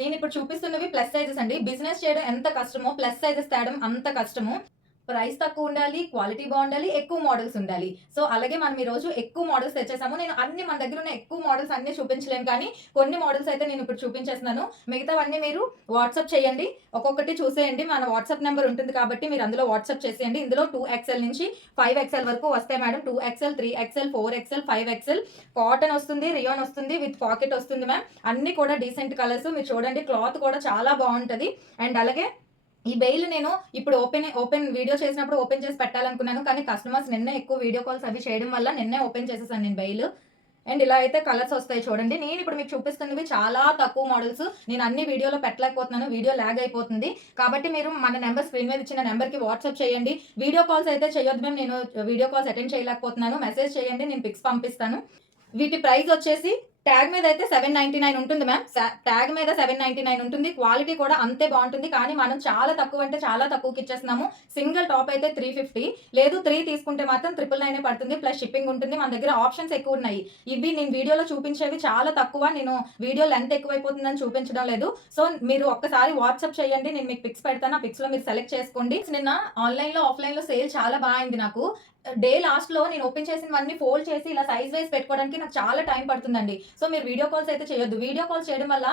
నేను ఇప్పుడు చూపిస్తున్నవి plus sizes అండి. బిజినెస్ చేయడం ఎంత కష్టమో ప్లస్ సైజెస్ తేవడం అంత కష్టము. ప్రైస్ తక్కువ ఉండాలి, క్వాలిటీ బాగుండాలి, ఎక్కువ మోడల్స్ ఉండాలి. సో అలాగే మనం ఈరోజు ఎక్కువ మోడల్స్ తెచ్చేసాము. నేను అన్ని మన దగ్గర ఉన్న ఎక్కువ మోడల్స్ అన్ని చూపించలేను, కానీ కొన్ని మోడల్స్ అయితే నేను ఇప్పుడు చూపించేస్తున్నాను. మిగతావన్నీ మీరు వాట్సాప్ చేయండి, ఒక్కొక్కటి చూసేయండి. మన వాట్సాప్ నెంబర్ ఉంటుంది కాబట్టి మీరు అందులో వాట్సాప్ చేసేయండి. ఇందులో 2XL నుంచి 5XL వరకు వస్తాయి madam. 2XL, 3XL, 4XL, 5XL cotton వస్తుంది, రియాన్ వస్తుంది, విత్ పాకెట్ వస్తుంది మ్యామ్. అన్ని కూడా డీసెంట్ కలర్స్. మీరు చూడండి, క్లాత్ కూడా చాలా బాగుంటది. అండ్ అలాగే ఈ బెయిల్ నేను ఇప్పుడు ఓపెన్ వీడియో చేసినప్పుడు ఓపెన్ చేసి పెట్టాలనుకున్నాను, కానీ కస్టమర్స్ నిన్నే ఎక్కువ వీడియో కాల్స్ అవి చేయడం వల్ల నిన్నే ఓపెన్ చేసేసాను నేను బెయిల్. అండ్ ఇలా అయితే కలర్స్ వస్తాయి చూడండి. నేను ఇప్పుడు మీకు చూపిస్తున్నవి చాలా తక్కువ మోడల్స్. నేను అన్ని వీడియోలో పెట్టలేకపోతున్నాను, వీడియో ల్యాగ్ అయిపోతుంది. కాబట్టి మీరు మన నెంబర్ స్క్రీన్ మీద ఇచ్చిన నెంబర్కి వాట్సాప్ చేయండి. వీడియో కాల్స్ అయితే చేయొద్దు మేము, నేను వీడియో కాల్స్ అటెండ్ చేయలేకపోతున్నాను. మెసేజ్ చేయండి, నేను పిక్స్ పంపిస్తాను. వీటి ప్రైస్ వచ్చేసి ట్యాగ్ మీద అయితే 799 ఉంటుంది మ్యామ్. ట్యాగ్ మీద 799 ఉంటుంది. క్వాలిటీ కూడా అంతే బాగుంటుంది, కానీ మనం చాలా తక్కువ అంటే చాలా తక్కువకి ఇచ్చేస్తున్నాము. సింగిల్ టాప్ అయితే 350, లేదు 3 తీసుకుంటే మాత్రం 999 పడుతుంది, ప్లస్ షిప్పింగ్ ఉంటుంది. మన దగ్గర ఆప్షన్స్ ఎక్కువ ఉన్నాయి. ఇవి నేను వీడియోలో చూపించేవి చాలా తక్కువ. నేను వీడియో లెంత్ ఎక్కువైపోతుందని చూపించడం లేదు. సో మీరు ఒక్కసారి వాట్సాప్ చేయండి, నేను మీకు పిక్స్ పెడతాను. ఆ పిక్స్ లో మీరు సెలెక్ట్ చేసుకోండి. నిన్న ఆన్లైన్ లో ఆఫ్లైన్ లో సేల్ చాలా బాగా అయింది నాకు. డే లాస్ట్ లో నేను ఓపెన్ చేసినవన్నీ ఫోల్డ్ చేసి ఇలా సైజ్ వైజ్ పెట్టుకోవడానికి నాకు చాలా టైం పడుతుందండి. సో మీరు వీడియో కాల్స్ అయితే చేయొద్దు. వీడియో కాల్స్ చేయడం వల్ల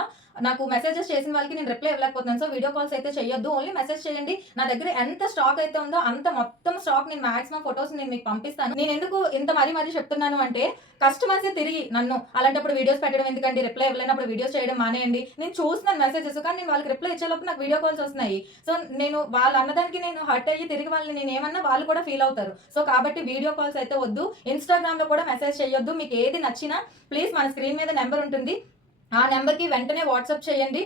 నాకు మెసేజెస్ చేసిన వాళ్ళకి నేను రిప్లై ఇవ్వలేకపోతున్నాను. సో వీడియో కాల్స్ అయితే చేయొద్దు, ఓన్లీ మెసేజ్ చేయండి. నా దగ్గర ఎంత స్టాక్ అయితే ఉందో అంత మొత్తం స్టాక్ నేను మాక్సిమం ఫొటోస్ నేను మీకు పంపిస్తాను. నేను ఎందుకు ఇంత మరీ చెప్తున్నాను అంటే, కస్టమర్స్ తిరిగి నన్ను అలాంటప్పుడు వీడియోస్ పెట్టడం ఎందుకండి, రిప్లై ఇవ్వలేనప్పుడు వీడియోస్ చేయడం మానేయండి. నేను చూస్తున్నాను మెసేజెస్, కానీ నేను వాళ్ళకి రిప్లై ఇచ్చేలోపు నాకు వీడియో కాల్స్ వస్తున్నాయి. సో నేను వాళ్ళు అన్నదానికి నేను హర్ట్ అయ్యి తిరిగి వాళ్ళని నేను ఏమన్నా వాళ్ళు కూడా ఫీల్ అవుతారు. సో కాబట్టి వీడియో కాల్స్ అయితే వద్దు. ఇన్స్టాగ్రామ్ లో కూడా మెసేజ్ చేయొద్దు. మీకు ఏది నచ్చినా ప్లీజ్ మన స్క్రీన్ మీద నెంబర్ ఉంటుంది, ఆ నెంబర్కి వెంటనే వాట్సాప్ చేయండి.